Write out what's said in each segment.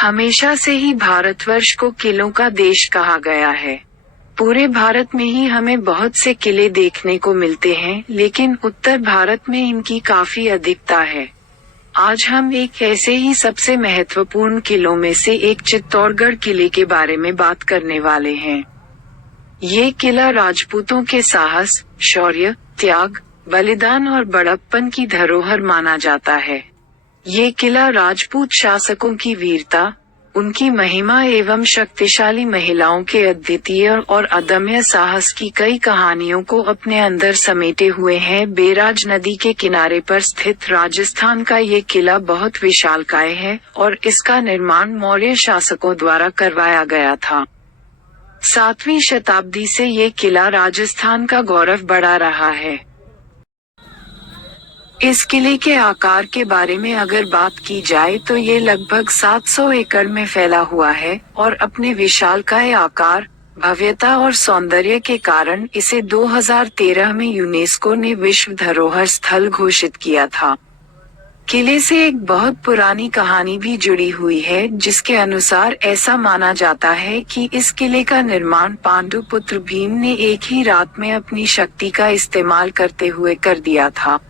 हमेशा से ही भारतवर्ष को किलों का देश कहा गया है। पूरे भारत में ही हमें बहुत से किले देखने को मिलते हैं, लेकिन उत्तर भारत में इनकी काफी अधिकता है। आज हम एक ऐसे ही सबसे महत्वपूर्ण किलों में से एक चित्तौड़गढ़ किले के बारे में बात करने वाले हैं। ये किला राजपूतों के साहस, शौर्य, त्याग, बलिदान और बड़प्पन की धरोहर माना जाता है। ये किला राजपूत शासकों की वीरता, उनकी महिमा एवं शक्तिशाली महिलाओं के अद्वितीय और अदम्य साहस की कई कहानियों को अपने अंदर समेटे हुए है। बैराज नदी के किनारे पर स्थित राजस्थान का ये किला बहुत विशालकाय है और इसका निर्माण मौर्य शासकों द्वारा करवाया गया था। 7वीं शताब्दी से ये किला राजस्थान का गौरव बढ़ा रहा है। इस किले के आकार के बारे में अगर बात की जाए तो ये लगभग 700 एकड़ में फैला हुआ है और अपने विशालकाय आकार, भव्यता और सौंदर्य के कारण इसे 2013 में यूनेस्को ने विश्व धरोहर स्थल घोषित किया था। किले से एक बहुत पुरानी कहानी भी जुड़ी हुई है, जिसके अनुसार ऐसा माना जाता है कि इस किले का निर्माण पांडु पुत्र भीम ने एक ही रात में अपनी शक्ति का इस्तेमाल करते हुए कर दिया था।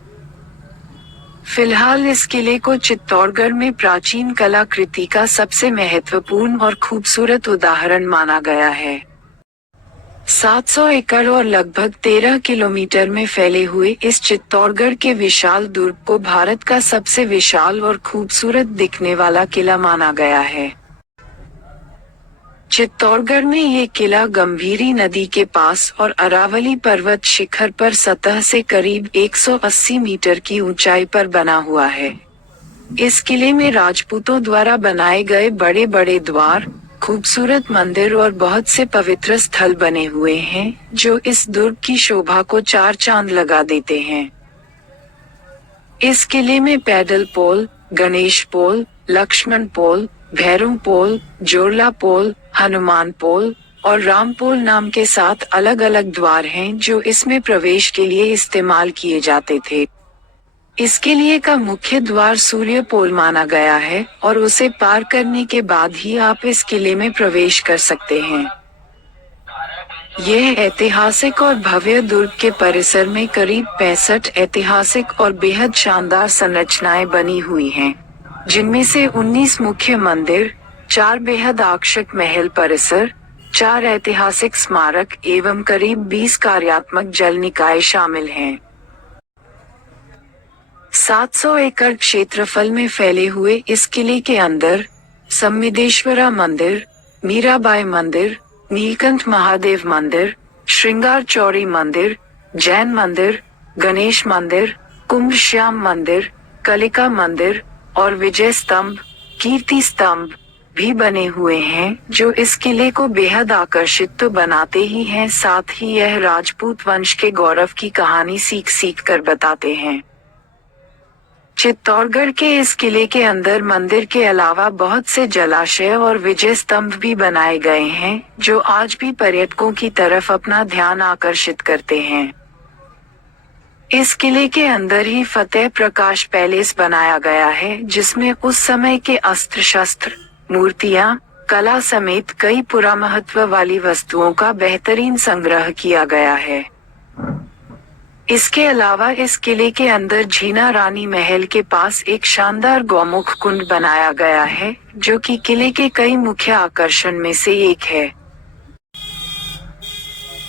फिलहाल इस किले को चित्तौड़गढ़ में प्राचीन कलाकृति का सबसे महत्वपूर्ण और खूबसूरत उदाहरण माना गया है। 700 एकड़ और लगभग 13 किलोमीटर में फैले हुए इस चित्तौड़गढ़ के विशाल दुर्ग को भारत का सबसे विशाल और खूबसूरत दिखने वाला किला माना गया है। चित्तौड़गढ़ में ये किला गंभीरी नदी के पास और अरावली पर्वत शिखर पर सतह से करीब 180 मीटर की ऊंचाई पर बना हुआ है। इस किले में राजपूतों द्वारा बनाए गए बड़े बड़े द्वार, खूबसूरत मंदिर और बहुत से पवित्र स्थल बने हुए हैं, जो इस दुर्ग की शोभा को चार चांद लगा देते हैं। इस किले में पैदल पोल, गणेश पोल, लक्ष्मण पोल, भैरव पोल, जोरला पोल, हनुमान पोल और राम पोल नाम के 7 अलग अलग द्वार हैं, जो इसमें प्रवेश के लिए इस्तेमाल किए जाते थे। इसके लिए का मुख्य द्वार सूर्य पोल माना गया है और उसे पार करने के बाद ही आप इस किले में प्रवेश कर सकते हैं। यह ऐतिहासिक और भव्य दुर्ग के परिसर में करीब 65 ऐतिहासिक और बेहद शानदार संरचनाएं बनी हुई हैं, जिनमें से 19 मुख्य मंदिर, 4 बेहद आकर्षक महल परिसर, 4 ऐतिहासिक स्मारक एवं करीब 20 कार्यात्मक जल निकाय शामिल हैं। 700 एकड़ क्षेत्रफल में फैले हुए इस किले के अंदर सम्मिदेश्वरा मंदिर, मीराबाई मंदिर, नीलकंठ महादेव मंदिर, श्रृंगार चौड़ी मंदिर, जैन मंदिर, गणेश मंदिर, कुंभ श्याम मंदिर, कलिका मंदिर और विजय स्तंभ, कीर्ति स्तंभ भी बने हुए हैं, जो इस किले को बेहद आकर्षित तो बनाते ही हैं, साथ ही यह राजपूत वंश के गौरव की कहानी सीख सीख कर बताते हैं। चित्तौड़गढ़ के इस किले के अंदर मंदिर के अलावा बहुत से जलाशय और विजय स्तंभ भी बनाए गए हैं, जो आज भी पर्यटकों की तरफ अपना ध्यान आकर्षित करते हैं। इस किले के अंदर ही फतेह प्रकाश पैलेस बनाया गया है, जिसमें उस समय के अस्त्र शस्त्र, मूर्तियां, कला समेत कई पुरामहत्व वाली वस्तुओं का बेहतरीन संग्रह किया गया है। इसके अलावा इस किले के अंदर झीना रानी महल के पास एक शानदार गौमुख कुंड बनाया गया है, जो कि किले के कई मुख्य आकर्षण में से एक है।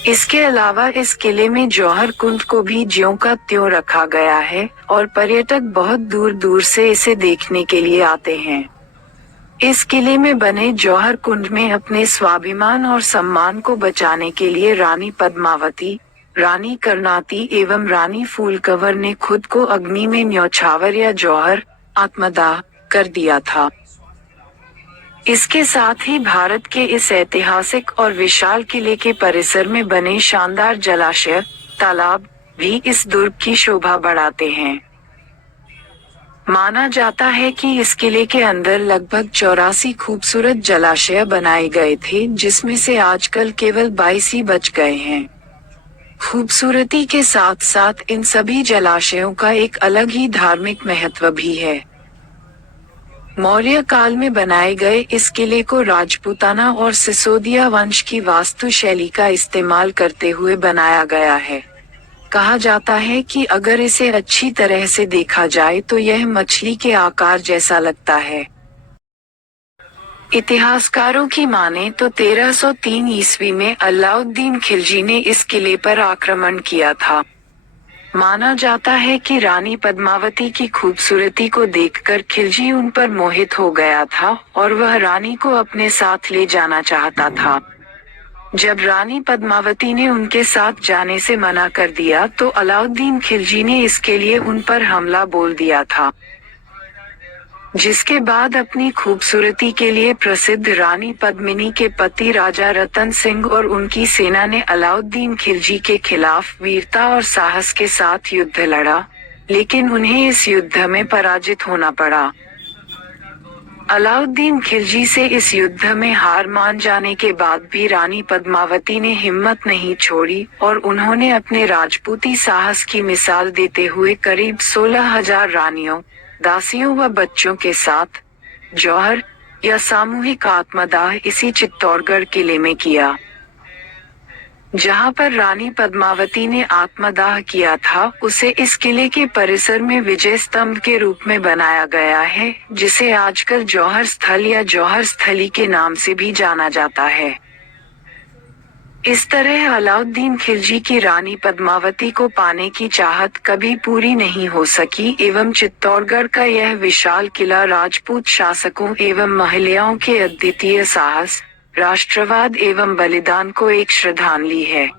इसके अलावा इस किले में जौहर कुंड को भी ज्यों का त्यों रखा गया है और पर्यटक बहुत दूर दूर से इसे देखने के लिए आते हैं। इस किले में बने जौहर कुंड में अपने स्वाभिमान और सम्मान को बचाने के लिए रानी पद्मावती, रानी करनाती एवं रानी फूलकवर ने खुद को अग्नि में न्यौछावर या जौहर आत्मदाह कर दिया था। इसके साथ ही भारत के इस ऐतिहासिक और विशाल किले के परिसर में बने शानदार जलाशय, तालाब भी इस दुर्ग की शोभा बढ़ाते हैं। माना जाता है कि इस किले के अंदर लगभग 84 खूबसूरत जलाशय बनाए गए थे, जिसमें से आजकल केवल 22 ही बच गए हैं। खूबसूरती के साथ साथ इन सभी जलाशयों का एक अलग ही धार्मिक महत्व भी है। मौर्य काल में बनाए गए इस किले को राजपूताना और सिसोदिया वंश की वास्तुशैली का इस्तेमाल करते हुए बनाया गया है। कहा जाता है कि अगर इसे अच्छी तरह से देखा जाए तो यह मछली के आकार जैसा लगता है। इतिहासकारों की माने तो 1303 ईस्वी में अलाउद्दीन खिलजी ने इस किले पर आक्रमण किया था। माना जाता है कि रानी पद्मावती की खूबसूरती को देखकर खिलजी उन पर मोहित हो गया था और वह रानी को अपने साथ ले जाना चाहता था। जब रानी पद्मावती ने उनके साथ जाने से मना कर दिया तो अलाउद्दीन खिलजी ने इसके लिए उन पर हमला बोल दिया था, जिसके बाद अपनी खूबसूरती के लिए प्रसिद्ध रानी पद्मिनी के पति राजा रतन सिंह और उनकी सेना ने अलाउद्दीन खिलजी के खिलाफ वीरता और साहस के साथ युद्ध लड़ा, लेकिन उन्हें इस युद्ध में पराजित होना पड़ा। अलाउद्दीन खिलजी से इस युद्ध में हार मान जाने के बाद भी रानी पद्मावती ने हिम्मत नहीं छोड़ी और उन्होंने अपने राजपूती साहस की मिसाल देते हुए करीब 16,000 रानियों, दासियों व बच्चों के साथ जौहर या सामूहिक आत्मदाह इसी चित्तौड़गढ़ किले में किया। जहां पर रानी पद्मावती ने आत्मदाह किया था उसे इस किले के परिसर में विजय स्तंभ के रूप में बनाया गया है, जिसे आजकल जौहर स्थल या जौहर स्थली के नाम से भी जाना जाता है। इस तरह अलाउद्दीन खिलजी की रानी पद्मावती को पाने की चाहत कभी पूरी नहीं हो सकी एवं चित्तौड़गढ़ का यह विशाल किला राजपूत शासकों एवं महिलाओं के अद्वितीय साहस, राष्ट्रवाद एवं बलिदान को एक श्रद्धांजलि है।